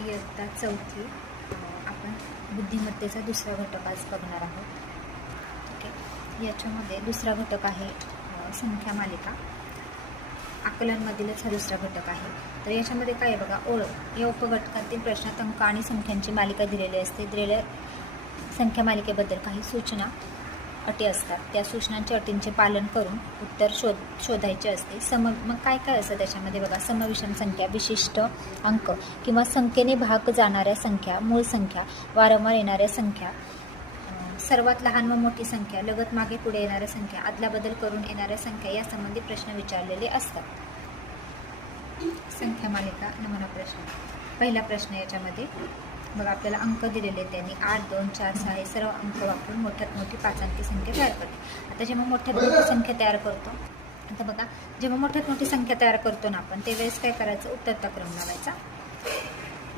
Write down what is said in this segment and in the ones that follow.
इयत्ता चौथी आपण बुद्धिमत्तेचा दुसरा घटक आज बघणार आहोत. ठीक आहे. याच्यामध्ये दुसरा घटक आहे संख्या मालिका. आकलनमधीलच हा दुसरा घटक आहे. तर याच्यामध्ये काय आहे बघा, ओळख या उपघटकातील प्रश्नात अंक आणि संख्यांची मालिका दिलेली असते. दिलेल्या संख्या मालिकेबद्दल काही सूचना अटी असतात. त्या सूचनांच्या अटींचे पालन करून उत्तर शोधायचे असते. मग काय काय असतं त्याच्यामध्ये बघा, समविषम संख्या, विशिष्ट अंक किंवा संख्येने भाग जाणाऱ्या संख्या, मूळ संख्या, वारंवार येणाऱ्या संख्या, सर्वात लहान व मोठी संख्या, लगत मागे पुढे येणाऱ्या संख्या, अदलाबदल करून येणाऱ्या संख्या यासंबंधी प्रश्न विचारलेले असतात. संख्या मालिका नमुना प्रश्न. पहिला प्रश्न याच्यामध्ये बघा, आपल्याला अंक दिलेले त्यांनी 8, 2, 4, 6 हे सर्व अंक वापरून मोठ्यात मोठी 5 अंकी संख्या तयार करते. आता जेव्हा मोठ्यात मोठी संख्या तयार करतो, आता बघा जेव्हा मोठ्यात मोठी संख्या तयार करतो ना आपण, त्यावेळेस काय करायचं, उत्तरता क्रम लावायचा.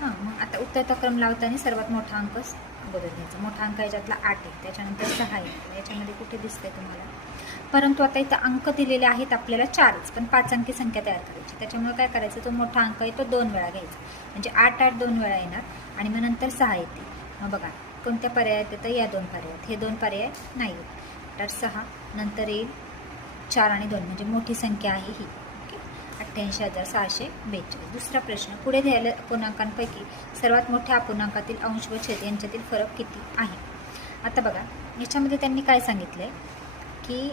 मग आता उत्तरता क्रम लावताना सर्वात मोठा अंक अगोदर घ्यायचा. मोठा अंक याच्यातला 8 आहे, त्याच्यानंतर 6 आहे. याच्यामध्ये कुठे दिसतंय तुम्हाला, परंतु आता इथं अंक दिलेले आहेत आपल्याला 4च, पण 5 अंकी संख्या तयार करायची. त्याच्यामुळे काय करायचं, तो मोठा अंक आहे तो 2 वेळा घ्यायचा. म्हणजे 8 8 2 वेळा येणार आणि मग नंतर 6 येते. मग बघा कोणत्या पर्यायात येतं, या 2 पर्यायात. हे 2 पर्याय नाही आहेत. तर 6 नंतर येईल 4 आणि 2 म्हणजे मोठी संख्या आहे ही. ओके, 88,642. दुसरा प्रश्न, पुढे दिलेल्या अपूर्णांकांपैकी सर्वात मोठ्या अपूर्णांकातील अंश व छेद यांच्यातील फरक किती आहे. आता बघा याच्यामध्ये त्यांनी काय सांगितलंय की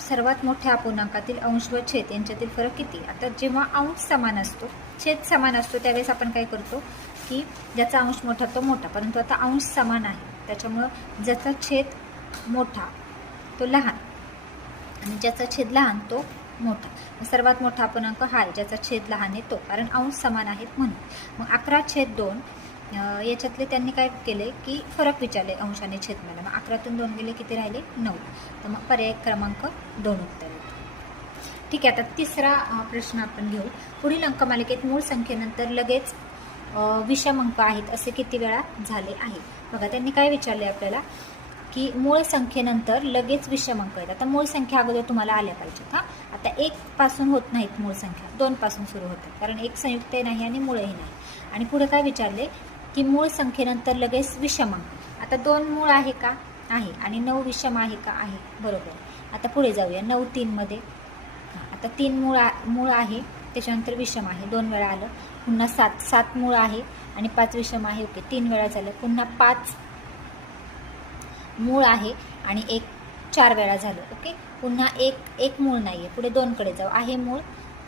सर्वात मोठ्या अपूर्णांकातील अंश व छेद यांच्यातील फरक किती. आता जेव्हा अंश समान असतो, छेद समान असतो, त्यावेळेस आपण काय करतो की ज्याचा अंश मोठा तो मोठा, परंतु आता अंश समान आहे त्याच्यामुळं ज्याचा छेद मोठा तो लहान आणि ज्याचा छेद लहान तो मोठा. सर्वात मोठा अपूर्णांक हा आहे ज्याचा छेद लहान आहे तो, कारण अंश समान आहेत म्हणून. मग 11/2 याच्यातले त्यांनी काय केले की फरक विचारले अंश आणि छेदमाला. मग 11तून 2 गेले किती राहिले, 9. तर मग पर्याय क्रमांक 2 उत्तर येते. ठीक आहे. आता तिसरा प्रश्न आपण घेऊ. पुढील अंकमालिकेत मूळ संख्येनंतर लगेच विषम अंक आहेत असे किती वेळा झाले आहे. बघा त्यांनी काय विचारले आपल्याला की मूळ संख्येनंतर लगेच विषम अंक आहेत. आता मूळ संख्या अगोदर तुम्हाला आल्या पाहिजेत. आता 1 पासून होत नाहीत मूळ संख्या, 2 पासून सुरू होते, कारण एक संयुक्त नाही आणि मूळही नाही. आणि पुढे काय विचारले की मूळ संख्येनंतर लगेच विषम अंक. आता 2 मूळ आहे का, आहे, आणि 9 विषम आहे का, आहे, बरोबर. आता पुढे जाऊया 9 3 मध्ये. आता 3 मूळ आहे, त्याच्यानंतर विषम आहे, 2 वेळा आलं. पुन्हा 7 मूळ आहे आणि 5 विषम आहे. ओके, 3 वेळा झालं. पुन्हा 5 मूळ आहे आणि 1 4 वेळा झालं. ओके, पुन्हा एक मूळ नाही आहे. पुढे 2 कडे जाऊ, आहे मूळ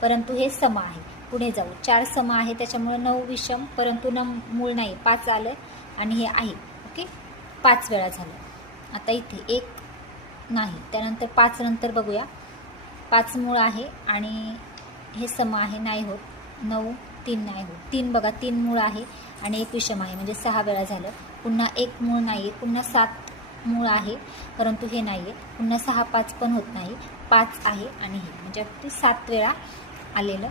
परंतु हे सम आहे. पुढे जाऊ, 4 सम आहे त्याच्यामुळे 9 विषम परंतु मूळ नाही, 5 आलं आणि हे आहे. ओके, 5 वेळा झालं. आता इथे 1 नाही, त्यानंतर 5 नंतर बघूया, 5 मूळ आहे आणि हे सम आहे, नाही होत. 9 3 नाही होत. 3 बघा, 3 मूळ आहे आणि 1 विषम आहे म्हणजे 6 वेळा झालं. पुन्हा 1 मूळ नाही आहे. पुन्हा 7 मूळ आहे परंतु हे नाही आहे. पुन्हा 6 5 पण होत नाही, 5 आहे आणि हे म्हणजे ते 7 वेळा आलेलं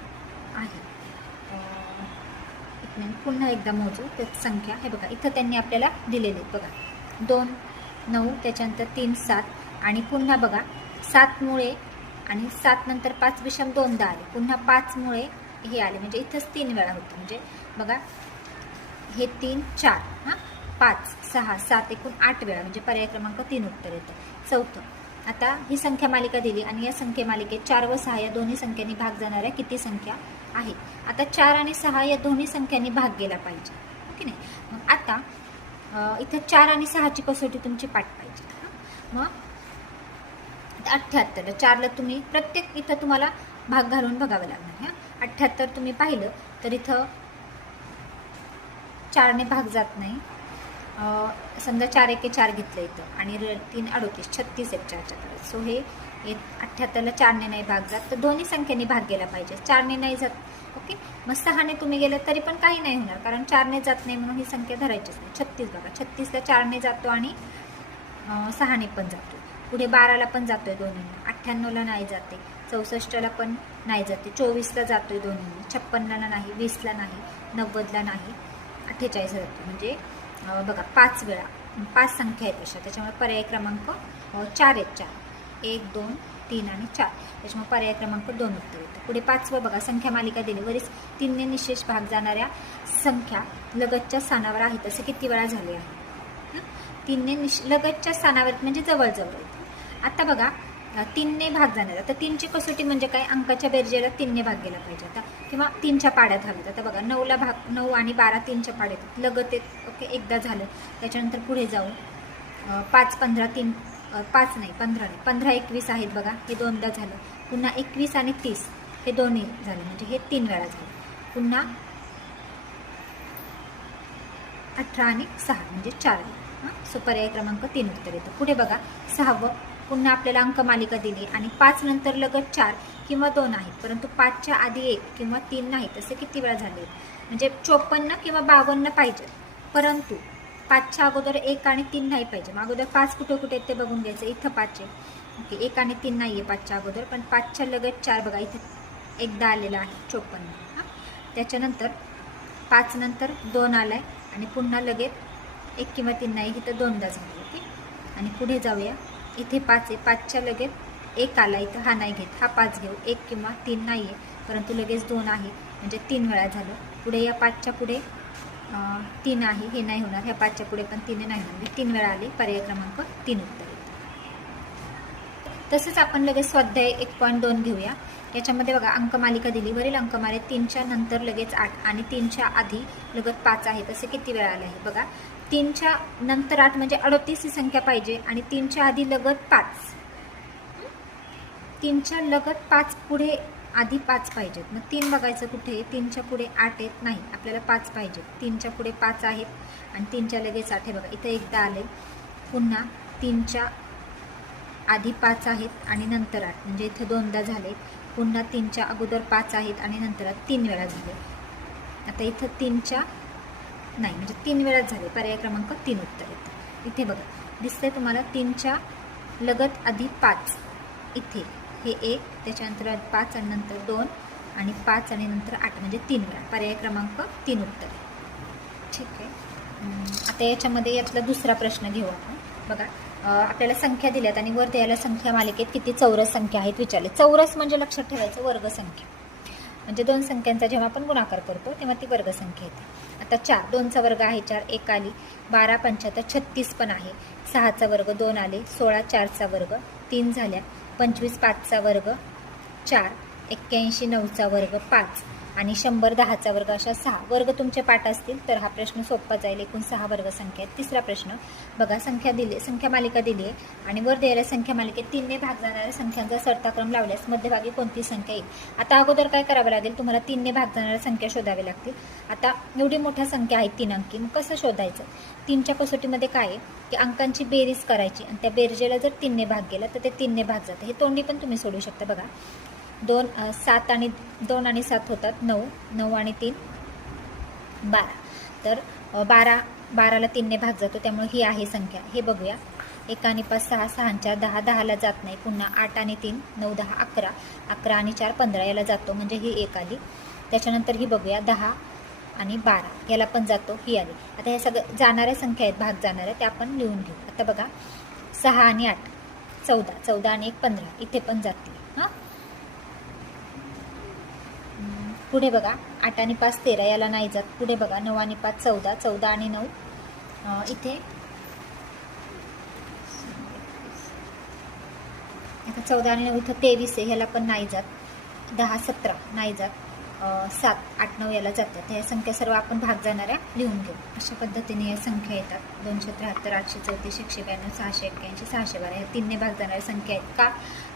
आहे. पुन्हा एकदा मोजू त्यात संख्या. हे बघा इथं त्यांनी आपल्याला दिलेले बघा, 2 9 त्याच्यानंतर 3 7 आणि पुन्हा बघा 7 मुळे आणि 7 नंतर 5 विषम 2दा आले. पुन्हा 5 मुळे हे आले म्हणजे इथंच 3 वेळा होतं. म्हणजे बघा हे 3 4 5 6 7 एकूण 8 वेळा म्हणजे पर्याय क्रमांक 3 उत्तर येतं. चौथं, आता ही संख्या मालिका दिली आणि या संख्या मालिकेत 4 व 6 या दोन्ही संख्यांनी भाग जाणाऱ्या किती संख्या आहेत. आता 4 आणि 6 या दोन्ही संख्यांनी भाग गेला पाहिजे, ओके नाही. मग आता इथं 4 आणि 6ची कसोटी तुमची पाठ पाहिजे. मग 78 4ला तुम्ही प्रत्येक इथं तुम्हाला भाग घालून बघावं लागणार. 78 तुम्ही पाहिलं तर इथं 4ने भाग जात नाही. समजा 4 1 4 घेतलं इथं आणि 3 38 36 1 4 सो हे 78ला 4ने नाही भाग जात, तर दोन्ही संख्येने भाग गेला पाहिजे. 4ने नाही जात, ओके. मग 6ने तुम्ही गेलं तरी पण काही नाही होणार, कारण 4ने जात नाही म्हणून ही संख्या धरायचीच नाही. 36 बघा, 36ला 4ने जातो आणि 6ने पण जातो. पुढे 12ला पण जातोय दोन्हीने, 98ला नाही जाते, 64ला पण नाही जाते, 24ला जातोय दोन्हीने, 56ला नाही, 20ला नाही, 90ला नाही, 48ला जातो. म्हणजे बघा 5 वेळा 5 संख्या आहेत अशा, त्याच्यामुळे पर्याय क्रमांक 4 आहेत. 4 1 2 3 आणि 4. त्याच्यामुळे पर्याय क्रमांक 2 उत्तर येतं. पुढे 5वं बघा, संख्या मालिका दिली. वरील 3 ने निशेष भाग जाणाऱ्या संख्या लगतच्या स्थानावर आहेत असे किती वेळा झाले आहे? 3 ने लगतच्या स्थानावर म्हणजे जवळजवळ येते. आता बघा 3 ने भाग जाणार. आता 3ची कसोटी म्हणजे काय? अंकाच्या बेरजेला 3 ने भाग गेला पाहिजे आता, किंवा 3च्या पाड्यात हवेत. आता बघा 9ला भाग 9 आणि 12 3च्या पाड्यात लगत आहेत. ओके, एकदा झालं. त्याच्यानंतर पुढे जाऊ 5 15 3 5 नाही 15 नाही 15 21 आहेत बघा, हे दोनदा झालं. पुन्हा 21 आणि 30 हे दोन्ही झाले म्हणजे हे 3 वेळा झाले. पुन्हा 18 आणि 6 म्हणजे 4 वेळा. सो पर्याय क्रमांक 3 उत्तर येतं. पुढे बघा 6वं, पुन्हा आपल्याला अंकमालिका दिली आणि 5 नंतर लगत 4 किंवा 2 आहेत, परंतु 5च्या आधी 1 किंवा 3 नाहीत. असे किती वेळा झाले? म्हणजे 54 किंवा 52 पाहिजे, परंतु 5च्या अगोदर 1 आणि 3 नाही पाहिजे. मग अगोदर 5 कुठे कुठे ते बघून घ्यायचं. इथं 5 आहे. ओके, 1 आणि 3 नाही आहे 5च्या अगोदर, पण 5च्या लगत 4 बघा इथे एकदा आलेला आहे 54. त्याच्यानंतर 5 नंतर 2 आला आहे आणि पुन्हा लगेच 1 किंवा 3 नाही, इथं दोनदा झालं. ओके, आणि पुढे जाऊया. इथे 5 आहे, 5च्या लगेच 1 आला, इथं हा नाही घेत, हा 5 घेऊ. 1 किंवा 3 नाही आहे, परंतु लगेच 2 आहे म्हणजे 3 वेळा झालं. पुढे या 5च्या पुढे 3 आहे, हे नाही होणार. ह्या 5च्या पुढे पण 3 नाही होणार, म्हणजे 3 वेळा आली. पर्याय क्रमांक 3 उत्तर येतं. तसंच आपण लगेच स्वाध्याय 1.2 घेऊया. याच्यामध्ये बघा अंकमालिका दिली. वरील अंकमालिकेत 3च्या नंतर लगेच 8 आणि 3च्या आधी लगत 5 आहे. तसे किती वेळा आले आहे बघा. 3च्या नंतर 8 म्हणजे 38 ही संख्या पाहिजे आणि 3च्या आधी लगत 5. 3च्या लगत 5 पुढे आधी 5 पाहिजेत. मग 3 बघायचं कुठे? 3च्या पुढे 8 आहेत, नाही, आपल्याला 5 पाहिजेत. 3च्या पुढे 5 आहेत आणि 3च्या लगेच 8 आहे बघा, इथं एकदा आले. पुन्हा 3च्या आधी 5 आहेत आणि नंतर 8 म्हणजे इथं दोनदा झाले. पुन्हा 3च्या अगोदर 5 आहेत आणि नंतर 3 वेळा झाले. आता इथं 3च्या नाही म्हणजे 3 वेळाच झाले. पर्याय क्रमांक 3 उत्तर येतं. इथे बघा दिसतंय तुम्हाला 3च्या लगत आधी 5, इथे हे 1, त्याच्यानंतर 5 आणि नंतर 2 आणि 5 आणि नंतर 8 म्हणजे 3 वेळा. पर्याय क्रमांक 3 उत्तर आहे. ठीक आहे. आता याच्यामध्ये यातला दुसरा प्रश्न घेऊ आपण. बघा आपल्याला संख्या दिल्यात आणि वर द्यायला संख्या मालिकेत किती चौरस संख्या आहेत विचारले. चौरस म्हणजे लक्षात ठेवायचं वर्ग संख्या, म्हणजे 2 संख्यांचा जेव्हा आपण गुणाकार करतो तेव्हा ती वर्ग संख्या येते. आता 4, 2चा वर्ग आहे 4, 1 आली. 12 पंचाहत्तर 36 पण आहे. 6चा वर्ग 2 आले. 16 4चा वर्ग 3 झाल्या. 25 5चा वर्ग 4, 81 9चा वर्ग 5 आणि 100 10चा वर्ग, अशा 6 वर्ग तुमचे पाठ असतील तर हा प्रश्न सोपा जाईल. एकूण 6 वर्ग संख्या आहेत. तिसरा प्रश्न बघा, संख्या मालिका दिली आहे आणि वर द्यायला संख्या मालिकेत 3 ने भाग जाणाऱ्या संख्यांचा सरताक्रम लावल्यास मध्यभागी कोणती संख्या येईल? आता अगोदर काय करावं लागेल तुम्हाला? 3 ने भाग जाणाऱ्या संख्या शोधाव्या लागतील. आता एवढी मोठ्या संख्या आहेत 3 अंकी, मग कसं शोधायचं? 3च्या कसोटीमध्ये काय आहे की अंकांची बेरीज करायची आणि त्या बेरजेला जर 3 ने भाग गेला तर ते 3 ने भाग जातं. हे तोंडी पण तुम्ही सोडू शकता. बघा 7 आणि 2 आणि 7 होतात 9, 9 आणि 3 12. तर 12ला 3 ने भाग जातो, त्यामुळे ही आहे संख्या. हे बघूया. 1 आणि 5 6, 6 आणि 4 10, 10ला जात नाही. पुन्हा 8 आणि 3 9 10 11, 11 आणि 4 15 याला जातो, म्हणजे ही 1 आली. त्याच्यानंतर ही बघूया 10 आणि 12 याला पण जातो, ही आली. आता हे सगळं जाणाऱ्या संख्या आहेत, भाग जाणाऱ्या, त्या आपण लिहून घेऊ. आता बघा 6 आणि 8 14, 14 आणि 1 15 इथे पण जातील. हां, पुढे बघा 8 आणि 5 13 याला नाही जात. पुढे बघा 9 आणि 5 14, 14 आणि 9 इथे आता 14 आणि 9 इथं 23 आहे, ह्याला पण नाही जात. 10 17 नाही जात. 7 8 9 याला जातात. ह्या संख्या सर्व आपण भाग जाणाऱ्या लिहून घेऊ. अशा पद्धतीने या संख्या येतात. 273 834 192 681 612 या 3 ने भाग जाणाऱ्या संख्या आहेत. का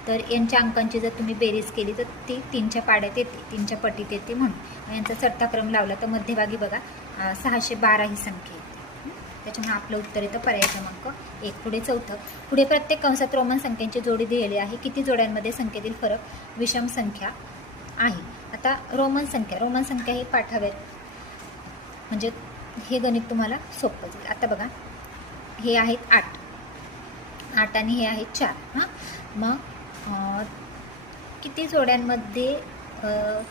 तर यांच्या अंकांची जर तुम्ही बेरीज केली तर ती 3च्या पाड्यात येते, 3च्या पटीत येते. म्हणून यांचा चढताक्रम लावला तर मध्यभागी बघा 612 ही संख्या येते. त्याच्यामुळे आपलं उत्तर येतं पर्याय क्रमांक 1. पुढे चौथं. पुढे प्रत्येक कंसात रोमन संख्यांची जोडी दिलेली आहे. किती जोड्यांमध्ये संख्येतील फरक विषम संख्या आहे? आता रोमन संख्या ही पाठावेत, म्हणजे हे गणित तुम्हाला सोपं जाईल. आता बघा हे आहेत 8 आणि हे आहेत 4. हां, मग किती जोड्यांमध्ये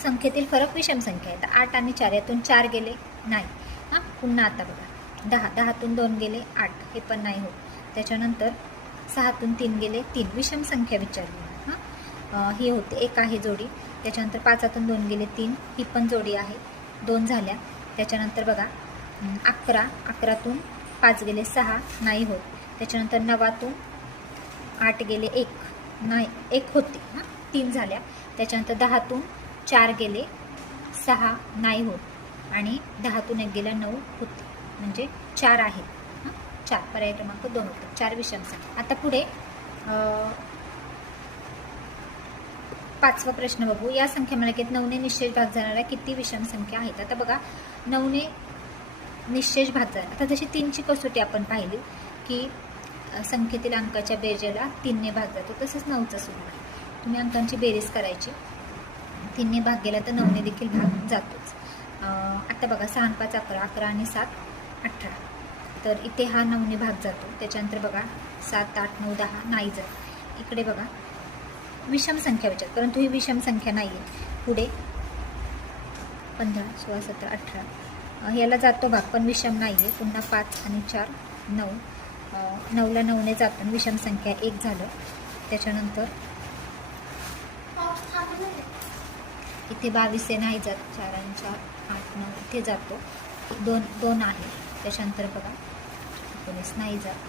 संख्येतील फरक विषम संख्या आहे? तर 8 आणि 4 यातून 4 गेले नाही. हां, पुन्हा आता बघा 10तून 2 गेले 8, हे पण नाही होत. त्याच्यानंतर 6तून 3 गेले 3, विषम संख्या विचारली. हां, ही होते, एक आहे जोडी. त्याच्यानंतर 5 2 गेले 3, ही पण जोडी आहे, 2 झाल्या. त्याच्यानंतर बघा 11, 11 5 गेले 6, नाही होत. त्याच्यानंतर 9 8 गेले 1, नाही 1 होते, 3 झाल्या. त्याच्यानंतर 10 4 गेले 6, नाही होत. आणि 10 1 गेला 9 होते, म्हणजे 4 आहे. 4 पर्याय क्रमांक 2 होतं, 4 विषम संख्या. आता पुढे 5वा प्रश्न बघू. या संख्या मालिकेत 9ने निश्चेष भाग जाणाऱ्या किती विषम संख्या आहेत? आता बघा 9ने निश्चेष भाग जाणार. आता जशी 3ची कसोटी आपण पाहिली की संख्येतील अंकाच्या बेरजेला 3ने भाग जातो, तसंच 9चं सुद्धा आहे. तुम्ही अंकांची बेरीज करायची, 3ने भाग गेला तर 9ने देखील भाग जातोच. आता बघा 6 आणि 5 11, 11 आणि 7 18, तर इथे हा 9ने भाग जातो. त्याच्यानंतर बघा 7 8 9 10 नाही जात. इकडे बघा विषम संख्या विचार, परंतु ही विषम संख्या नाही आहे. पुढे 15 16 17 18 याला जातो भाग, पण विषम नाही आहे. पुन्हा 5 आणि 4 9, 9ला 9ने जातो, विषम संख्या 1 झालं. त्याच्यानंतर इथे 22 नाही जात, 4 आणि 4 8 9 इथे जातो, 2 आहे. त्याच्यानंतर बघा 19 नाही जात,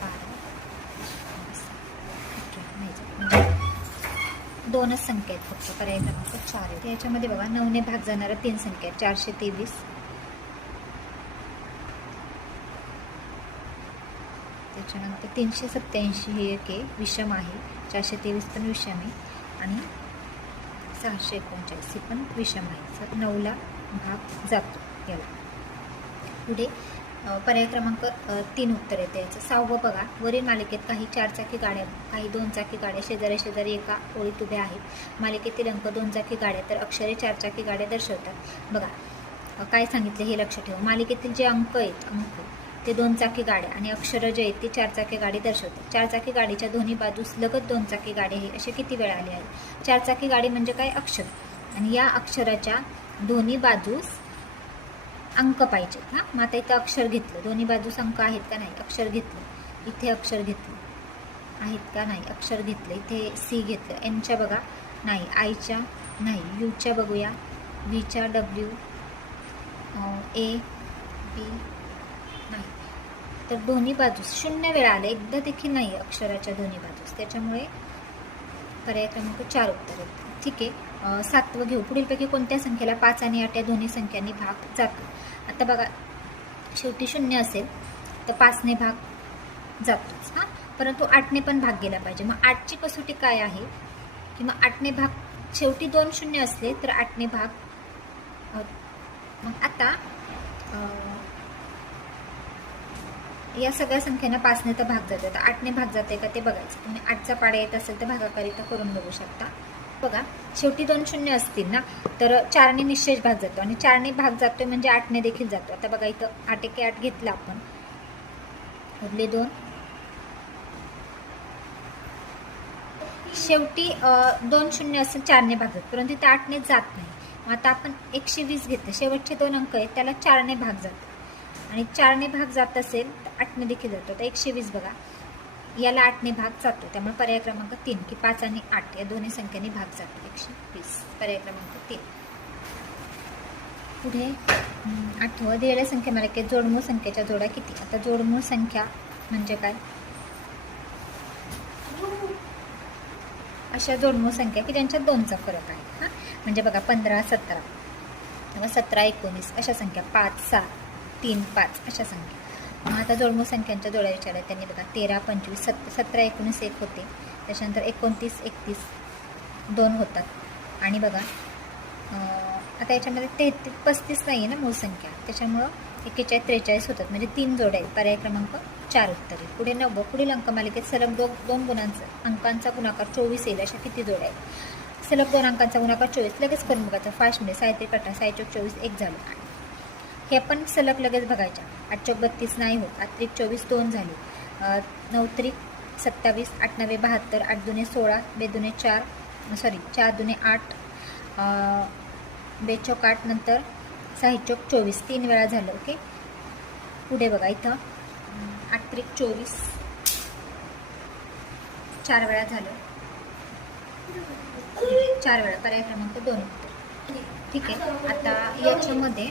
12 नाही जात, 2च संख्या आहेत फक्त. पर्याय क्रमांक 4 आहे. याच्यामध्ये बघा 9ने भाग जाणाऱ्या 3 संख्या आहेत, 423. त्याच्यानंतर 387 ही एक आहे, विषम आहे. 423 पण विषम आहे. आणि 639 ही पण विषम आहे. तर 9ला भाग जातो याला. पुढे पर्याय क्रमांक 3 उत्तर येते याचं. 6वं बघा. वरील मालिकेत काही 4 चाकी गाड्या, काही 2 चाकी गाड्या शेजारी शेजारी एका ओळीत उभ्या आहेत. मालिकेतील अंक 2 चाकी गाड्या तर अक्षरे 4 चाकी गाड्या दर्शवतात. बघा काय सांगितलं हे लक्ष ठेवा. मालिकेतील जे अंक आहेत, अंक ते 2 चाकी गाड्या आणि अक्षरं जे आहेत ती 4 चाकी गाडी दर्शवतात. 4 चाकी गाडीच्या दोन्ही बाजूस लगत 2 चाकी गाडी आहे, असे किती वेळा आले आहे? 4 चाकी गाडी म्हणजे काय? अक्षर. आणि या अक्षराच्या दोन्ही बाजूस अंक पाहिजेत. मग आता इथं अक्षर घेतलं, दोन्ही बाजूस अंक आहेत का नाही? अक्षर घेतलं. इथे अक्षर घेतलं, आहेत का नाही? अक्षर घेतलं. इथे सी घेतलं. एनच्या बघा नाही, आयच्या नाही, यूच्या बघूया, व्हीच्या डब्ल्यू, ए बी नाही. तर दोन्ही बाजूस 0 वेळा आले, एकदा देखील नाही अक्षराच्या दोन्ही बाजूस. त्याच्यामुळे पर्याय क्रमांक 4 उत्तर येतं. ठीक आहे. 7वं घेऊ. पुढीलपैकी कोणत्या संख्येला 5 आणि 8 या दोन्ही संख्यांनी भाग जातो? आता बघा शेवटी 0 असेल तर 5ने भाग जातोच, परंतु 8ने पण भाग गेला पाहिजे. मग 8ची कसोटी काय आहे? की मग 8ने भाग शेवटी 2 0 असले तर 8ने भाग. मग आता या सगळ्या संख्यांना 5ने तर भाग जातो, तर 8ने भाग जाते का ते बघायचं. तुम्ही 8चा पाडा येत असेल तर भागाकारिता करून बघू शकता. बघा शेवटी 2 0 असतील ना, तर 4ने निश्चेष भाग जातो आणि 4ने भाग जातोय म्हणजे 8ने देखील जातो. आता बघा इथं 8 एके 8 घेतला आपण, उरले 2. शेवटी 2 0 असेल 4ने भाग जातो, परंतु इथं 8ने जात नाही. मग आता आपण 120 घेतले, शेवटचे 2 अंक आहेत त्याला 4ने भाग जातो आणि 4ने भाग जात असेल तर 8ने देखील जातो. तर 120 बघा याला 8ने भाग जातो, त्यामुळे पर्याय क्रमांक 3 की 5 आणि 8 या दोन्ही संख्यांनी भाग जातो. 120 पर्याय क्रमांक 3. पुढे 8वं. दिलेल्या संख्या मालिकेत जोडमूळ संख्येच्या जोड्या किती? आता जोडमूळ संख्या म्हणजे काय? अशा जोडमूळ संख्या की ज्यांच्यात 2चा फरक आहे. म्हणजे बघा 15 17 किंवा 17 19 अशा संख्या, 5 7 3 5 अशा संख्या. मग आता जोडमूळ संख्यांच्या जोड्या विचारल्या त्यांनी. बघा 13 25 17 19 1 होते. त्याच्यानंतर 29 31 2 होतात. आणि बघा आता याच्यामध्ये 33 35 नाही आहे ना मूळ संख्या, त्याच्यामुळं 41 43 होतात, म्हणजे 3 जोड्या आहेत. पर्याय क्रमांक 4 उत्तर आहे. पुढे 9. पुढील अंक मालिकेत सलग 2 अंकांचा गुणाकार 24 येईल अशा किती जोड्या आहेत? सलग 2 अंकांचा गुणाकार 24 लगेच करून बघायचं फास्टमध्ये. 6 3 18 6 4 24 1 झालं. हे पण सलग लगेच बघायच्या. 8 4 32 नाही होत, 8 3 24 2 झाले, 9 3 27 8 9 72 8 2 16 2 2 4 4 2 8 2 4 8 नंतर 6 4 24 3 वेळा झालं. ओके. पुढे बघा इथं 8 3 24 4 वेळा झालं, 4 वेळा, पर्याय क्रमांक 2 उत्तर. ठीक आहे. आता याच्यामध्ये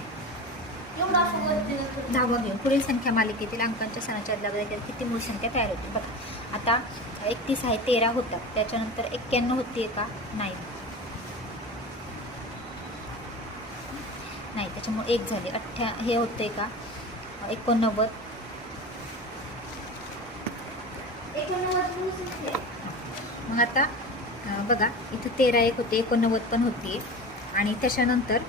10वा घेऊ. पुढील संख्या मालिकेतील अंकांच्या सणाच्या आदल्या किती मूळ संख्या तयार होते. बघा आता 31 आहे, 13 होतात, त्याच्यानंतर 91 होतीये का? नाही, त्याच्यामुळे 1 झाले. हे होतंय का? 89. मग आता बघा इथं 13 एक होते, 89 पण होती आणि त्याच्यानंतर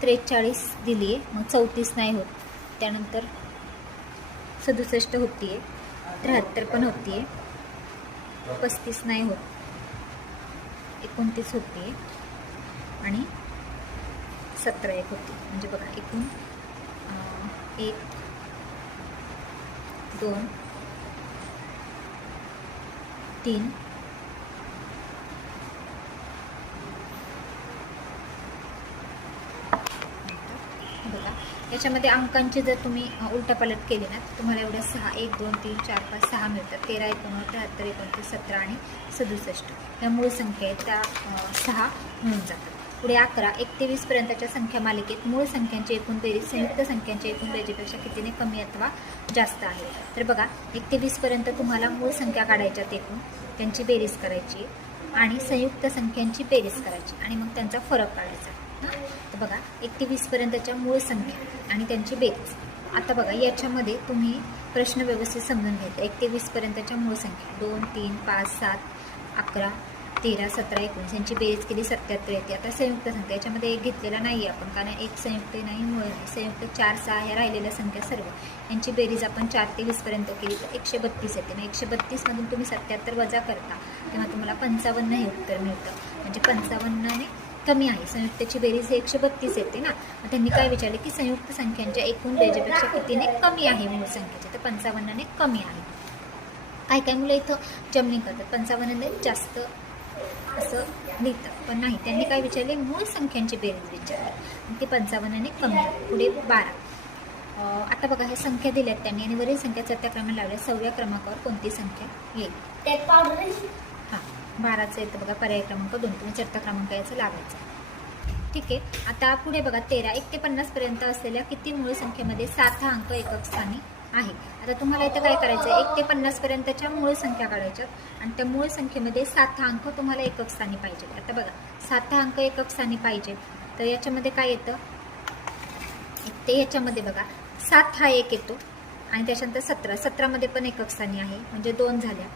43 दिली आहे, मग 34 नाही होत. त्यानंतर 67 होतीये, 73 पण होतीये, 35 नाही होत, 29 होतीये आणि 17 एक होती. म्हणजे बघा एकूण 1 2 3 बघा याच्यामध्ये अंकांची जर तुम्ही उलटापालट केली ना तर तुम्हाला एवढ्या 6 1 2 3 4 5 6 मिळतात. 13 19 73 29 17 आणि 67 या मूळ संख्या आहेत त्या 6 मिळून जातात. पुढे 11 1 ते 20 पर्यंतच्या संख्या मालिकेत मूळ संख्यांची एकूण बेरीज संयुक्त संख्यांच्या एकूण बेरीजपेक्षा कितीने कमी अथवा जास्त आहे. तर बघा 1 ते 20 पर्यंत तुम्हाला मूळ संख्या काढायच्यात एकूण, त्यांची बेरीज करायची आणि संयुक्त संख्यांची बेरीज करायची आणि मग त्यांचा फरक काढायचा. तर बघा 1 ते 20 पर्यंतच्या मूळ संख्या आणि त्यांची बेरीज. आता बघा याच्यामध्ये तुम्ही प्रश्न व्यवस्थित समजून घ्यायचा. 1 ते 20 पर्यंतच्या मूळ संख्या 2 3 5 7 11 13 17 19 यांची बेरीज केली 77 येते. आता संयुक्त संख्या याच्यामध्ये एक घेतलेला नाही आहे आपण, कारण एक संयुक्त नाही, मूळ नाही. संयुक्त 4 6 ह्या राहिलेल्या संख्या सर्व यांची बेरीज आपण 4 ते 20 पर्यंत केली तर 132 येते. मग 132 मधून तुम्ही 77 वजा करता तेव्हा तुम्हाला 55 हे उत्तर मिळतं. म्हणजे 55ने कमी आहे. संयुक्तची बेरीज हे 132 येते ना. मग त्यांनी काय विचारले की संयुक्त संख्यांच्या एकूण बेरीजपेक्षा कितीने कमी आहे मूळ संख्येची, तर 55ने कमी आहे. काही काही मुलं इथं जमनिंग करतात, 55ने जास्त असं लिहितात, पण नाही, त्यांनी काय विचारले मूळ संख्यांची बेरीज विचारली, ती 55ने कमी आहे. पुढे 12. आता बघा ह्या संख्या दिल्यात त्यांनी आणि वरील संख्या चौथ्या क्रमाने लावल्या, 6व्या क्रमांकावर कोणती संख्या येईल? हां 12चं येतं बघा, पर्याय क्रमांक 2. तुम्ही चौथ्या क्रमांक याचं लावायचं. ठीक आहे. आता पुढे बघा 13 1 ते 50 पर्यंत असलेल्या किती मूळ संख्येमध्ये 7 हा अंक एकक स्थानी आहे. आता तुम्हाला इथं काय करायचं आहे, 1 ते 50 पर्यंतच्या मूळ संख्या काढायच्यात आणि त्या मूळ संख्येमध्ये 7 हा अंक तुम्हाला एकक स्थानी पाहिजे. आता बघा 7 हा अंक एकक स्थानी पाहिजे, तर याच्यामध्ये काय येतं ते याच्यामध्ये बघा 7 हा 1 येतो आणि त्याच्यानंतर 17 मध्ये पण एकक स्थानी आहे म्हणजे 2 झाल्या.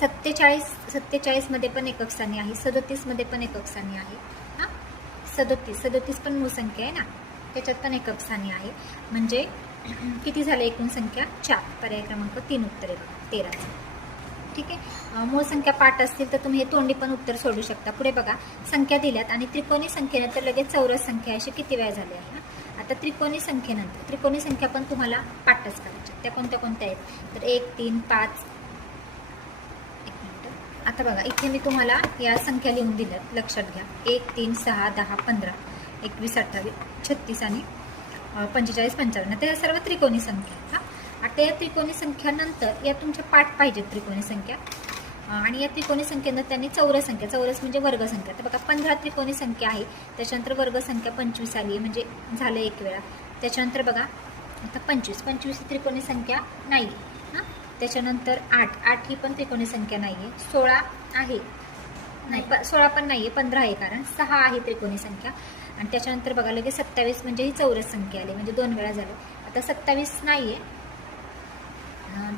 47 मध्ये पण एकक स्थानी आहे, 37 मध्ये पण एकक स्थानी आहे. हां 37 पण मूळ संख्या आहे ना, त्याच्यात पण एकक स्थानी आहे. म्हणजे किती झाले एकूण संख्या? 4. पर्याय क्रमांक 3 उत्तर आहे बघा 13चं. ठीक आहे. मूळ संख्या पाठ असतील तर तुम्ही हे तोंडी पण उत्तर सोडू शकता. पुढे बघा संख्या दिल्यात आणि त्रिकोणी संख्येनंतर लगेच चौरस संख्या अशी किती वेळा झाली आहे. आता त्रिकोणी संख्येनंतर त्रिकोणी संख्या पण तुम्हाला पाठच करायच्या. त्या कोणत्या कोणत्या आहेत तर 1 3 5. आता बघा इथे मी तुम्हाला या संख्या लिहून दिल्यात, लक्षात घ्या. 1 3 6 10 15 21 28 36 आणि 45 55. तर या सर्व त्रिकोणी संख्या. हां आता या त्रिकोणी संख्यानंतर या तुमच्या पाठ पाहिजेत त्रिकोणी संख्या आणि या त्रिकोणी संख्येनं त्यांनी चौरस संख्या, चौरस म्हणजे वर्गसंख्या. तर बघा 15 त्रिकोणी संख्या आहे, त्याच्यानंतर वर्गसंख्या 25 आली म्हणजे झालं 1 वेळा. त्याच्यानंतर बघा आता 25 ही त्रिकोणी संख्या नाही. हां त्याच्यानंतर 8 ही पण त्रिकोणी संख्या नाही आहे. 16 आहे नाही, 16 पण नाही आहे, 15 आहे कारण 6 आहे त्रिकोणी संख्या. आणि त्याच्यानंतर बघा लगेच 27 म्हणजे ही चौरस संख्या आली म्हणजे 2 वेळा झालं. आता 27 नाही आहे.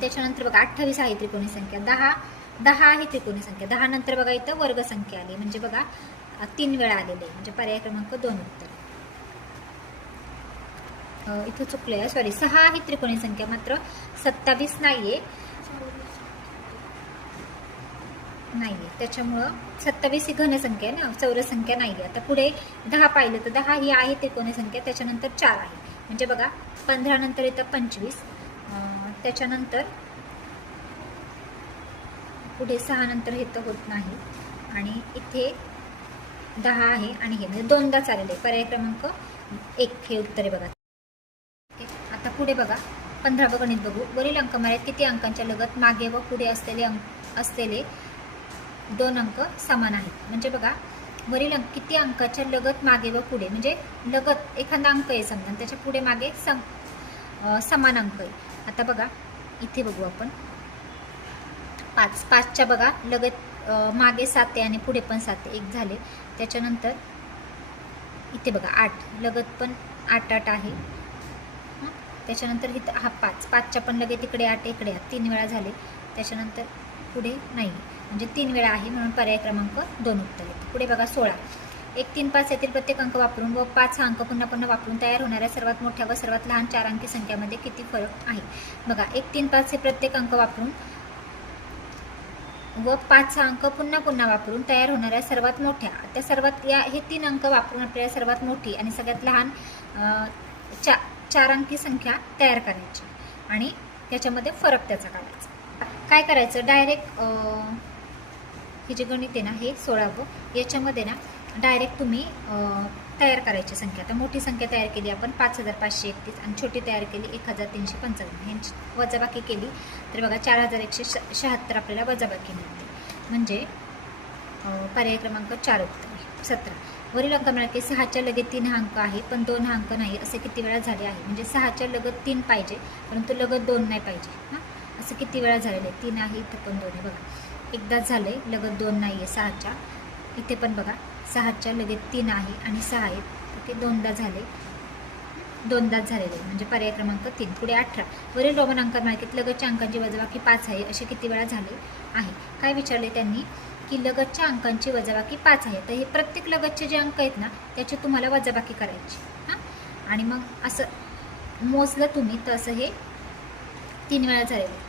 त्याच्यानंतर बघा 28 आहे त्रिकोणी संख्या. 10 आहे त्रिकोणी संख्या. 10 नंतर बघा इथं वर्गसंख्या आली म्हणजे बघा 3 वेळा आलेले आहे म्हणजे पर्याय क्रमांक 2 उत्तर. इथं चुकलं आहे, सॉरी. 6 आहे त्रिकोणी संख्या मात्र 27 नाही आहे, त्याच्यामुळं 27 ही घनसंख्या आहे ना, चौरस संख्या नाही आहे. आता पुढे 10 पाहिलं तर 10 ही आहे त्रिकोणी संख्या, त्याच्यानंतर 4 आहे म्हणजे बघा 15 नंतर येतं 25. त्याच्यानंतर पुढे 6 नंतर हे तर होत नाही आणि इथे 10 आहे आणि हे म्हणजे 2दा चाललेले. पर्याय क्रमांक 1 हे उत्तर आहे बघा. आता पुढे बघा 15 गणित बघू. वरील अंकमालेत किती अंकांच्या लगत मागे व पुढे असलेले 2 अंक समान आहेत. म्हणजे बघा वरील किती अंकाच्या लगत मागे व पुढे, म्हणजे लगत एखादा अंक आहे समजा त्याच्या पुढे मागे समान अंक आहे. आता बघा इथे बघू आपण 5च्या बघा लगत मागे 7 आहे आणि पुढे पण 7 आहे, 1 झाले. त्याच्यानंतर इथे बघा 8 लगत पण 8 आहे. त्याच्यानंतर इथं हा 5च्या पण लगेच इकडे 8 इकडे 8 3 वेळा झाले. त्याच्यानंतर पुढे नाही म्हणजे 3 वेळा आहे म्हणून पर्याय क्रमांक 2 उत्तर येते. पुढे बघा 16 1, 3, 5 येथील प्रत्येक अंक वापरून व 5 हा अंक पुन्हा पुन्हा वापरून तयार होणाऱ्या सर्वात मोठ्या व सर्वात लहान 4 अंकी संख्यामध्ये किती फरक आहे. बघा 1, 3, 5 हे प्रत्येक अंक वापरून व 5 हा अंक पुन्हा पुन्हा वापरून तयार होणाऱ्या सर्वात मोठ्या, त्या सर्वात हे 3 अंक वापरून आपल्याला सर्वात मोठी आणि सगळ्यात लहान 4 अंकी संख्या तयार करायची आणि त्याच्यामध्ये फरक त्याचा काढायचा. काय करायचं डायरेक्ट हे जे गणित आहे ना हे 16व याच्यामध्ये ना डायरेक्ट तुम्ही तयार करायची संख्या. आता मोठी संख्या तयार केली आपण 5531 आणि छोटी तयार केली 1355. यांची वजाबाकी केली तर बघा 4176 आपल्याला वजाबाकी मिळते. म्हणजे पर्याय क्रमांक 4 उत्तर 17. वरील अंक मिळाले की 6च्या लगत 3 हा अंक आहे पण 2 हा अंक नाही असे किती वेळा झाले आहे. म्हणजे 6च्या लगत 3 पाहिजे परंतु लगत 2 नाही पाहिजे. हां असं किती वेळा झालेलं आहे. 3 आहे इथं पण 2 आहे. बघा एकदाच झालं आहे, लगत 2 नाही आहे 6च्या. इथे पण बघा 6च्या लगत 3 आहे आणि 6 आहेत, ओके दोनदाच झालेले म्हणजे पर्याय क्रमांक 3. पुढे 18 वरील रोमन अंक मालिकेत लगतच्या अंकांची वजाबाकी 5 आहे असे किती वेळा झाले आहे. काय विचारले त्यांनी की लगतच्या अंकांची वजाबाकी 5 आहे. तर हे प्रत्येक लगतचे जे अंक आहेत ना त्याची तुम्हाला वजाबाकी करायची. हां आणि मग असं मोजलं तुम्ही तर असं हे 3 वेळा झालेले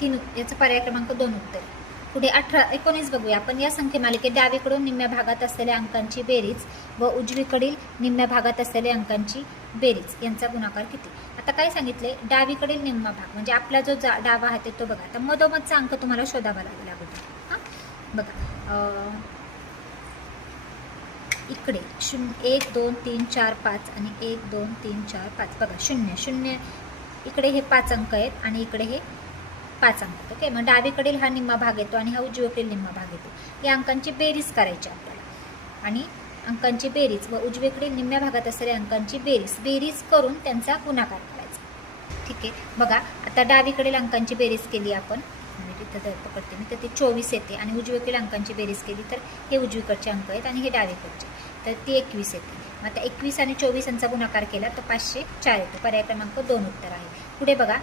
3 याचं पर्याय क्रमांक 2 उत्तर. पुढे 19 बघूया आपण. या संख्ये मालिकेत डावीकडून निम्म्या भागात असलेल्या अंकांची बेरीज व उजवीकडील निम्म्या भागात असलेल्या अंकांची बेरीज यांचा गुणाकार किती. आता काय सांगितले डावीकडील निम्मा भाग म्हणजे आपला जो डावा हात आहे तो बघा. आता मधोमधचा अंक तुम्हाला शोधावा लागेल अगोदर. हां बघा इकडे 1 2 3 4 5 आणि 1 2 3 4 5 बघा 0 0 इकडे हे 5 अंक आहेत आणि इकडे हे 5 अंक. ओके मग डावीकडील हा निम्मा भाग येतो आणि हा उजवीकडील निम्मा भाग येतो. या अंकांची बेरीज करायची आपल्याला आणि अंकांची बेरीज व उजवीकडील निम्म्या भागात असलेल्या अंकांची बेरीज करून त्यांचा गुणाकार करायचा. ठीक आहे बघा आता डावीकडील अंकांची बेरीज केली आपण म्हणजे तिथं पकडते मी तर ते 24 येते आणि उजवीकडील अंकांची बेरीज केली तर हे उजवीकडचे अंक आहेत आणि हे डावीकडचे तर ती 21 येते. मग आता 21 आणि 24 यांचा गुणाकार केला तर 504 येतो. पर्याय क्रमांक 2 उत्तर आहे. पुढे बघा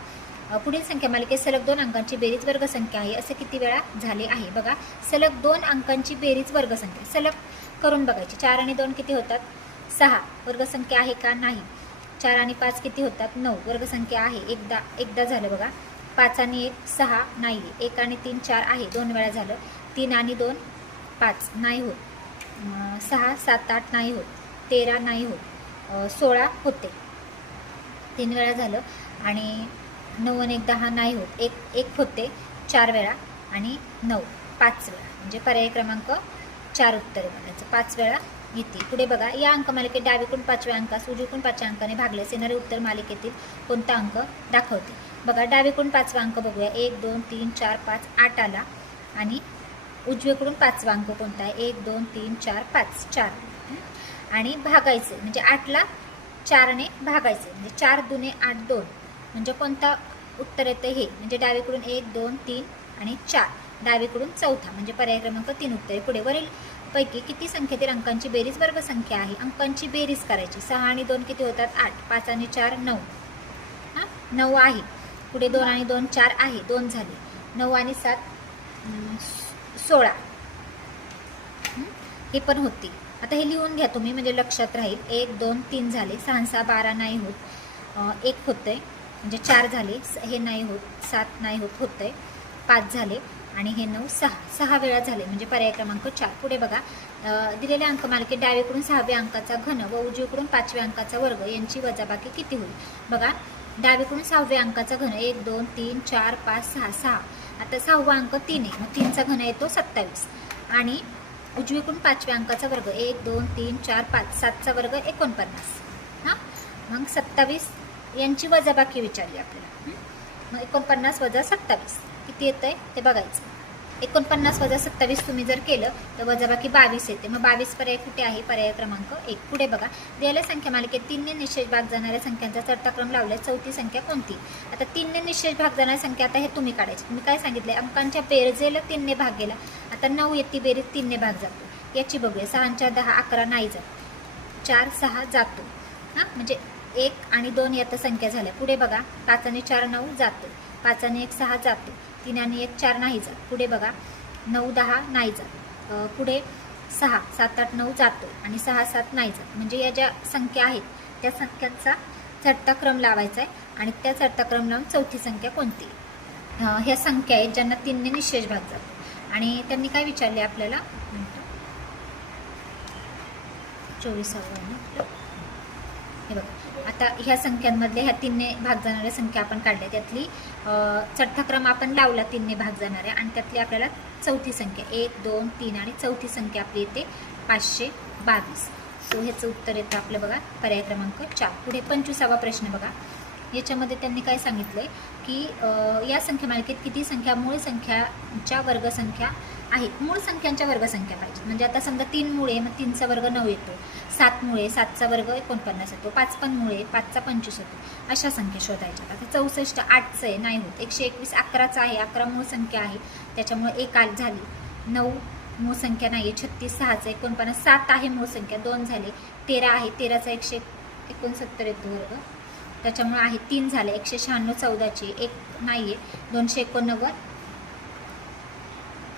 पुढील संख्या मालिकेत सलग 2 अंकांची बेरीज वर्गसंख्या आहे असे किती वेळा झाले आहे. बघा सलग 2 अंकांची बेरीज वर्गसंख्या सलग करून बघायची. 4 आणि 2 किती होतात 6 वर्गसंख्या आहे का नाही. 4 आणि 5 किती होतात 9 वर्गसंख्या आहे. एकदा झालं बघा. 5 आणि 1 6 नाही. 1 आणि 3 4 आहे 2 वेळा झालं. 3 आणि 2 5 नाही होत. 6 7 8 नाही होत. 13 नाही होत. 16 होते 3 वेळा झालं आणि 9 आणि 1 10 नाही होत. 1 होते 4 वेळा आणि 9 5 वेळा म्हणजे पर्याय क्रमांक 4 उत्तर बनायचं 5 वेळा येते. पुढे बघा या अंक मालिकेत डावीकडून 5व्या अंकास उजवीकडून 5व्या अंकाने भागल्यास येणारे उत्तर मालिकेतील कोणता अंक दाखवते. बघा डावीकडून 5वा अंक बघूया 1 2 3 4 5 8 आला आणि उजवीकडून 5वा अंक कोणता आहे 1 2 3 4 5 4 आणि भागायचे म्हणजे 8ला 4ने भागायचे म्हणजे 4 दुने 8 2 म्हणजे कोणता उत्तर येतं हे म्हणजे डावीकडून 1 2 3 आणि 4 डावीकडून चौथा म्हणजे पर्याय क्रमांक 3 उत्तर आहे. पुढे वरील पैकी किती संख्येतील अंकांची बेरीज वर्गसंख्या आहे. अंकांची बेरीज करायची 6 आणि 2 किती होतात 8 5 आणि 4 9 हां 9 आहे. पुढे 2 आणि 2 4 आहे 2 झाले. 9 आणि 7 16 हे पण होते. आता हे लिहून घ्या तुम्ही म्हणजे लक्षात राहील. 1 2 3 झाले 6 6 12 नाही होत. 1 होतंय म्हणजे 4 झाले हे नाही होत 7 नाही होतंय 5 झाले आणि हे 9 6 वेळा झाले म्हणजे पर्याय क्रमांक 4. पुढे बघा दिलेल्या अंकमालिकेत डावीकडून 6व्या अंकाचा घन व उजवीकडून 5व्या अंकाचा वर्ग यांची वजाबाकी किती होईल. बघा डावीकडून 6व्या अंकाचा घन 1 2 3 4 5 6 आता 6वा अंक 3 आहे मग 3चा घन येतो 27 आणि उजवीकडून 5व्या अंकाचा वर्ग 1 2 3 4 5 7चा वर्ग 49 हां मग 27 यांची वजाबाकी विचारली आपल्याला. मग 49 वजा 27 किती येतं आहे ते बघायचं. 49 वजा 27 तुम्ही जर केलं तर वजाबाकी 22 येते. मग 22 पर्याय कुठे आहे? पर्याय क्रमांक 1. पुढे बघा, दिलेल्या संख्या मालिकेत 3 ने निशेष भाग जाणाऱ्या संख्यांचा चढता क्रम लावल्यास चौथी संख्या कोणती? आता 3 ने निशेष भाग जाणाऱ्या संख्या आता हे तुम्ही काढायची. तुम्ही काय सांगितलंय? अंकांच्या बेरजेला 3 ने भाग गेला. आता 9 येते बेरीज 3 ने भाग जातो. याची बघूया. 6 4 10 11 नाही जात. 4 6 जातो. हां, म्हणजे 1 आणि 2 यात संख्या झाल्या. पुढे बघा, 5 आणि 4 9 जातो. 5 आणि 1 6 जातो. 3 आणि 1 4 नाही जात. पुढे बघा, 9 10 नाही जात. पुढे 6 7 8 9 जातो आणि 6 7 नाही जात. म्हणजे या ज्या संख्या आहेत त्या संख्यांचा चढता क्रम लावायचा आहे आणि त्या चढता क्रम लावून चौथी संख्या कोणती? ह्या संख्या आहेत ज्यांना 3 ने निशेष भाग जातो. आणि त्यांनी काय विचारले आपल्याला? 24 हे बघा, आता ह्या संख्यांमधल्या ह्या 3 ने भाग जाणाऱ्या संख्या आपण काढल्या. त्यातली चढता क्रम आपण लावला 3 ने भाग जाणाऱ्या आणि त्यातली आपल्याला चौथी संख्या 1 2 3 आणि चौथी संख्या आपली येते 522. सो ह्याचं उत्तर येतं आपलं बघा पर्याय क्रमांक 4. पुढे 25वा प्रश्न बघा. याच्यामध्ये त्यांनी काय सांगितलंय की या संख्या मालिकेत किती संख्या मूळ संख्याच्या वर्गसंख्या आहेत? मूळ संख्यांच्या वर्गसंख्या पाहिजे. म्हणजे आता समजा 3 मुळे, मग 3चा वर्ग 9 येतो. 7 मुळे, 7चा वर्ग 49 येतो. 5 पण मुळे, 5चा 25 येतो. अशा संख्या शोधायच्या. आता 64 8चं आहे, नाही होत. 121 11चा आहे, 11 मूळ संख्या आहे, त्याच्यामुळे 1 आठ झाली. 9 मूळ संख्या नाही आहे. 36 6चं 49. 7 आहे मूळ संख्या, 2 झाले. 13 आहे, 13चा 169 येतो वर्ग, त्याच्यामुळे आहे 3 झाले. 196 14ची 1 नाही आहे. 289,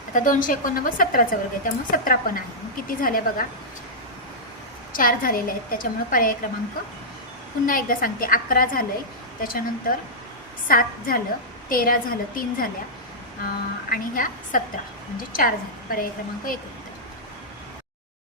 आता 289 17चा वर्ग आहे, त्यामुळे 17 पण आहे. मग किती झाल्या बघा? 4 झालेले आहेत. त्याच्यामुळे पर्याय क्रमांक पुन्हा एकदा सांगते. 11 झालं आहे, त्याच्यानंतर 7 झालं, 13 झालं, 3 झाल्या आणि ह्या 17 म्हणजे 4 झाल्या. पर्याय क्रमांक 1.